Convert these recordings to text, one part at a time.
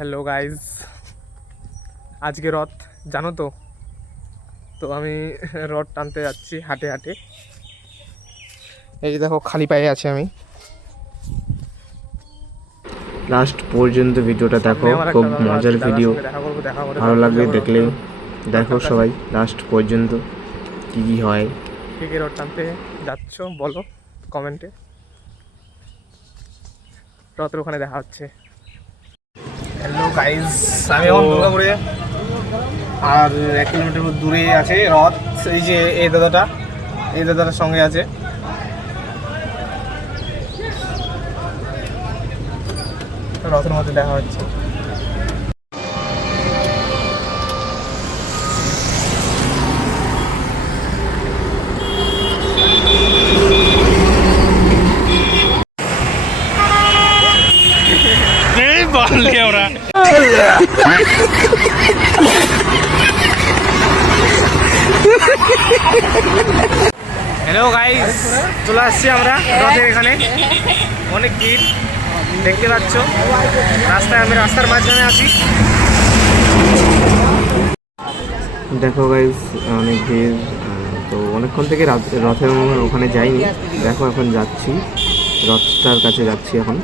Hello guys, আজকে রথ জানো তো। তো আমি রথ টানতে যাচ্ছি হাটে হাটে। এই যে দেখো খালি পায়ে আছি আমি। লাস্ট পর্যন্ত ভিডিওটা দেখো, সামনে আমার খুব একটা দাদা আছে, মজার দাদার ভিডিও। সঙ্গে দেখা করবো, দেখা করে ভালো তারপর লাগলে যাবো দেখলে রথ দেখো টানতে। সবাই লাস্ট পর্যন্ত কি কি হয়। কে কে রথ টানতে যাচ্ছ বলো কমেন্টে। রথের ওখানে দেখা হচ্ছে। হ্যালো গাইজ, আমি এখন দুর্গাপুরে, আর 1 কিলোমিটার দূরে আছে রথ। এই যে এই দাদাটার সঙ্গে আছে। রথের মধ্যে দেখা হচ্ছে। হ্যালো গাইস, চলে আসছি আমরা রথের এখানে। অনেক ভিড় দেখতে পাচ্ছ রাস্তায়, আমি রাস্তার মাঝখানে আছি। দেখো গাইস, অনেক ভিড়। তো অনেকক্ষণ থেকে রথের ওখানে যাইনি। দেখো এখন যাচ্ছি, রথটার কাছে যাচ্ছি এখন।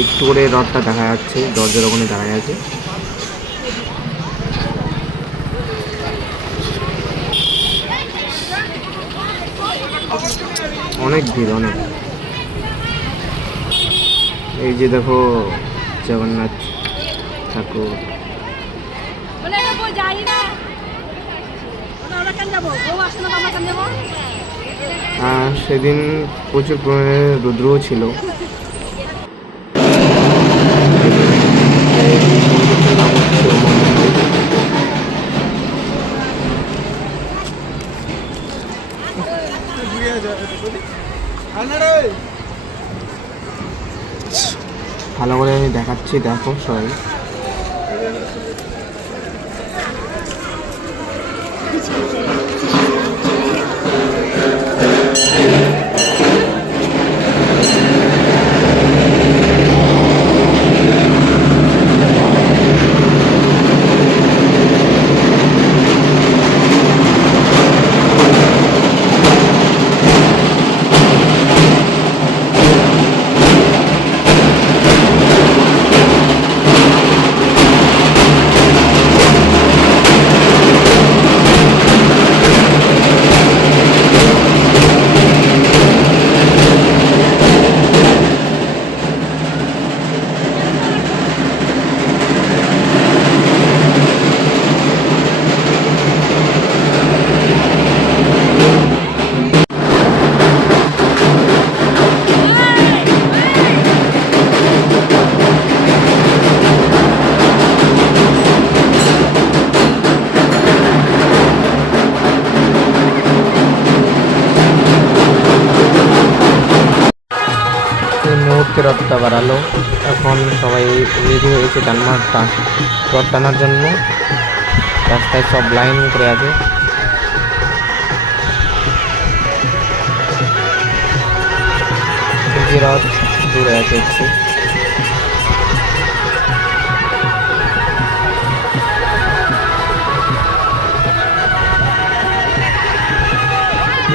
একটু করে রথটা দেখা যাচ্ছে, দরজার ওখানে দাঁড়ায় আছে। অনেক ভিড়, অনেক। এই যে দেখো জগন্নাথ ঠাকুর। সেদিন প্রচুর পরিমাণে রুদ্রও ছিল। ভালো করে আমি দেখাচ্ছি, দেখো সবাই। মুহূর্তে রথটা বাড়ালো। এখন সবাই রেডি হয়েছে রথ টানার জন্য। রাস্তায় সব লাইন করে আছে। রথ দূরে আছে একটু।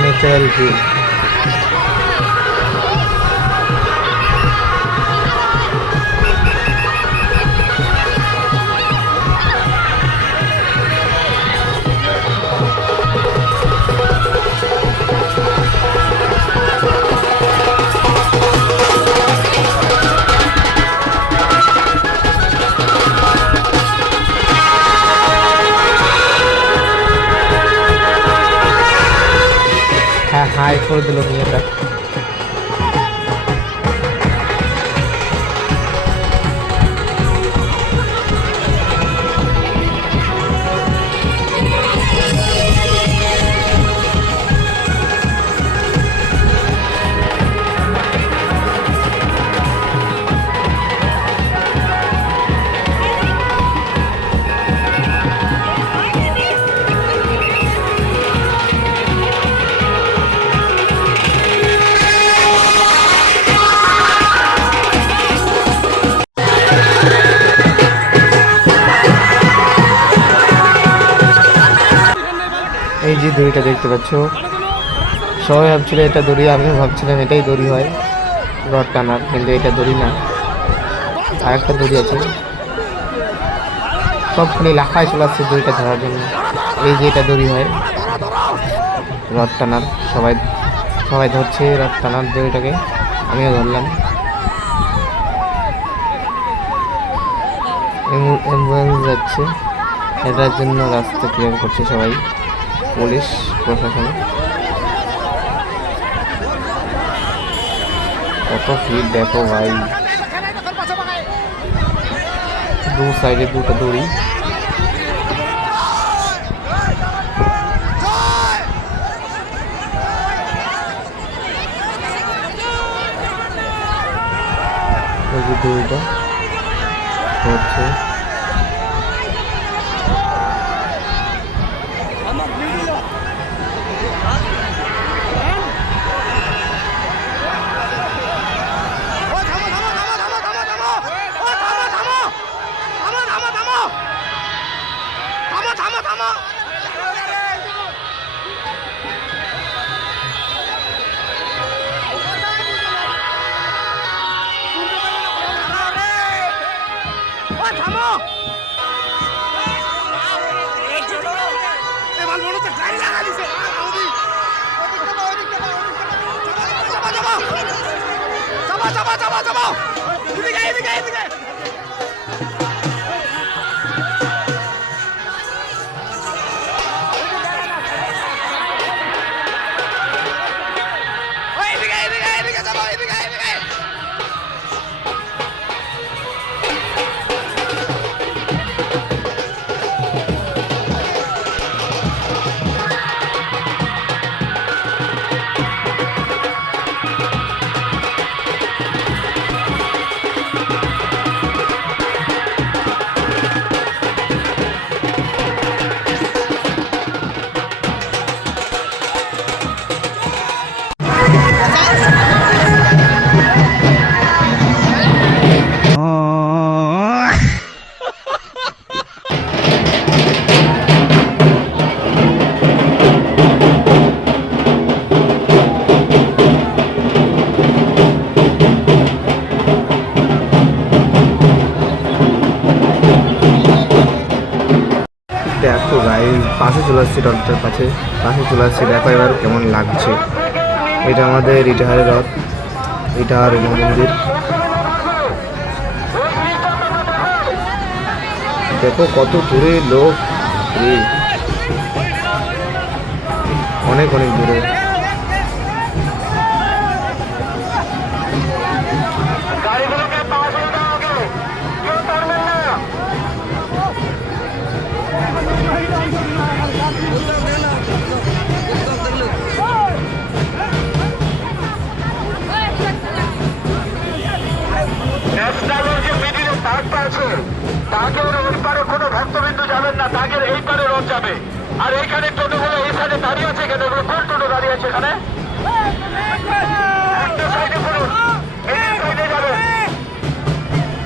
Natural view. হাই দড়িটা দেখতে পাচ্ছ, সবাই ভাবছিল এটা দড়ি, আমিও ভাবছিলাম এটাই দড়ি হয় রড টানার, কিন্তু এটা দড়ি না, আর একটা দড়ি আছে। সব খালি লাফায় চলে আসছে দড়িটা ধরার জন্য। এই যে এটা দড়ি হয় রড টানার, সবাই সবাই ধরছে রড টানার দড়িটাকে, আমিও ধরলাম। অ্যাম্বুলেন্স যাচ্ছে, এটার জন্য রাস্তা ক্লিয়ার করছে সবাই, পুলিশ প্রশাসন। কত ভিড় দেখো ভাই, দু সাইডে দুটো দড়ি। এই যে দড়িটা হচ্ছে, দেখো গাইস পাশে চলে আসছি, রথটার পাশে চলে আসছি, দেখো এবার কেমন লাগছে। এটা আমাদের ইটাহারের রথ, ইটাহার মন্দির। দেখো কত দূরে লোক, অনেক অনেক দূরে। তাকের ওই পারে কোনো ভক্তবিন্দু যাবেন না, তাকের এই পারে রথ যাবে। আর এইখানে টোটোগুলো এই সাইডে দাঁড়িয়ে আছে, কেন কোন টোটো দাঁড়িয়ে আছে এখানে? একটা সাইডে করুন, এই সাইডে যাবেন।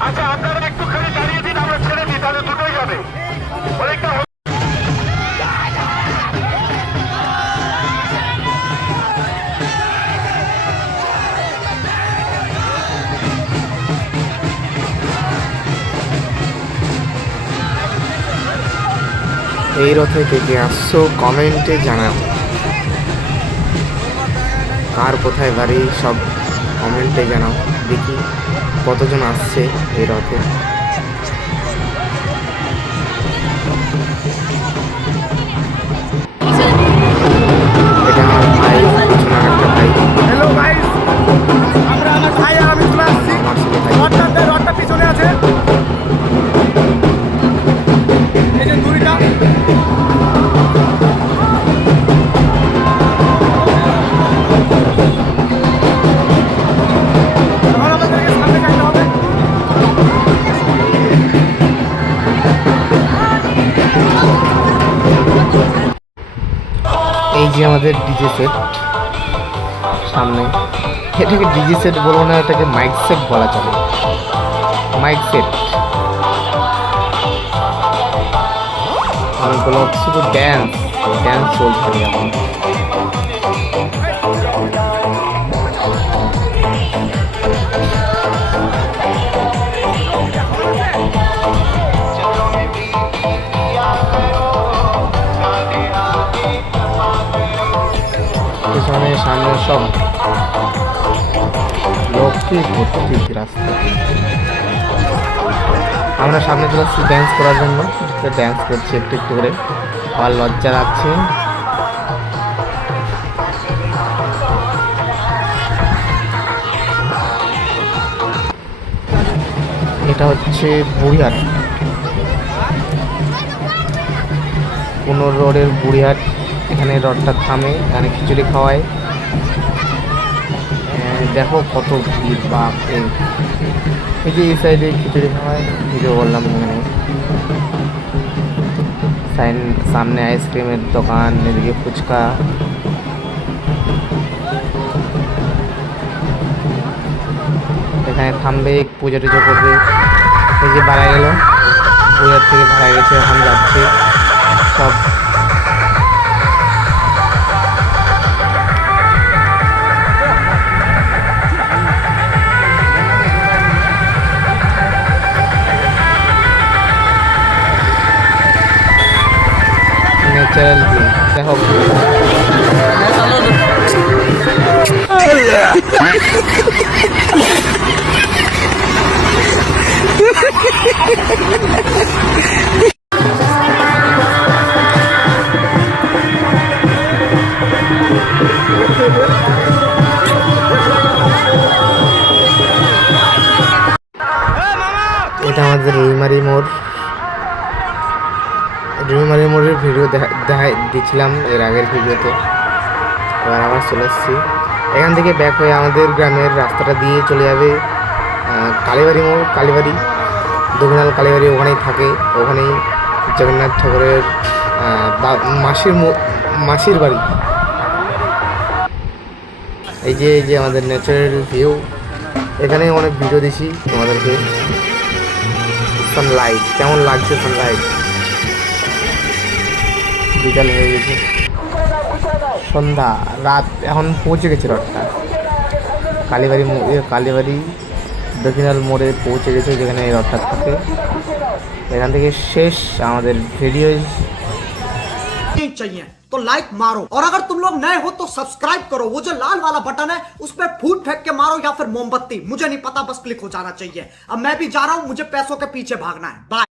আচ্ছা আপনারা একটুখানি দাঁড়িয়ে দিন, আমরা ছেড়ে দিই, তাহলে দুটোই যাবে। অনেকটা এই রথে কে কে আসছো কমেন্টে জানাও, কার কোথায় বাড়ি সব কমেন্টে জানাও, দেখি কতজন আসছে এই রথে। এটা আমার ভাই, পিছনে একটা ভাই। হ্যালো গাইস, আমরা আমার ভাই আর আমি চলে আসছি, রথটা পিছনে আছে, এই যে দড়িটা। এই যে আমাদের ডিজে সেট সামনে, এটাকে ডিজে সেট বলবো না, এটাকে মাইক সেট বলা চলে, মাইক সেট। অনেকগুলো শুধু ড্যান্স ড্যান্স চলছে এখন। পিছনে সামনে সব লোককে ভর্তি রাস্তা। আমরা সামনে চলে আসছি ড্যান্স করার জন্য, ড্যান্স করছি একটু একটু করে, আর লজ্জা লাগছে। এটা হচ্ছে বুড়িহাট, কোন রোডের বুড়িহাট। এখানে রডটা থামে, এখানে খিচুড়ি খাওয়ায়। দেখো কত ভিড়, বাপ রে। এই যে এই সাইডে খিচুড়ি খাওয়ায়, ভিডিও বললাম এখানে। সামনে আইসক্রিমের দোকান, এদিকে ফুচকা। এখানে থামবে, পুজো টুজো করবে। এই যে ভাড়া গেল, বুড়িহাট থেকে ভাড়া গেছে, এখন যাচ্ছে সব। ন্যাচারাল ভিউ দেখো। এটা আমাদের রুইমারি মোড়। রুইমারি মোড়ের ভিডিও দিচ্ছিলাম এর আগের ভিডিওতে, এবার আবার চলে এসেছি। এখান থেকে ব্যাক হয়ে আমাদের গ্রামের রাস্তাটা দিয়ে চলে যাবে কালীবাড়ি মোড়। কালীবাড়ি, দক্ষিণাল কালীবাড়ি ওখানেই থাকে, ওখানেই জগন্নাথ ঠাকুরের মাসির বাড়ি। এই যে আমাদের ন্যাচারাল ভিউ, এখানে অনেক ভিডিও দিছি তোমাদেরকে। সানলাইট কেমন লাগছে, সানলাইট। বিকাল হয়ে গেছে, সন্ধ্যা রাত, এখন পৌঁছে গেছে রথটা কালীবাড়ি দক্ষিণাল মোড়ে পৌঁছে গেছে, যেখানে এই রথটা থাকে। এখান থেকে শেষ আমাদের ভিডিও। चाहिए तो लाइक मारो, और अगर तुम लोग नए हो तो सब्सक्राइब करो। वो जो लाल वाला बटन है उस पर फूट फेंक के मारो, या फिर मोमबत्ती, मुझे नहीं पता, बस क्लिक हो जाना चाहिए। अब मैं भी जा रहा हूं, मुझे पैसों के पीछे भागना है। बाय।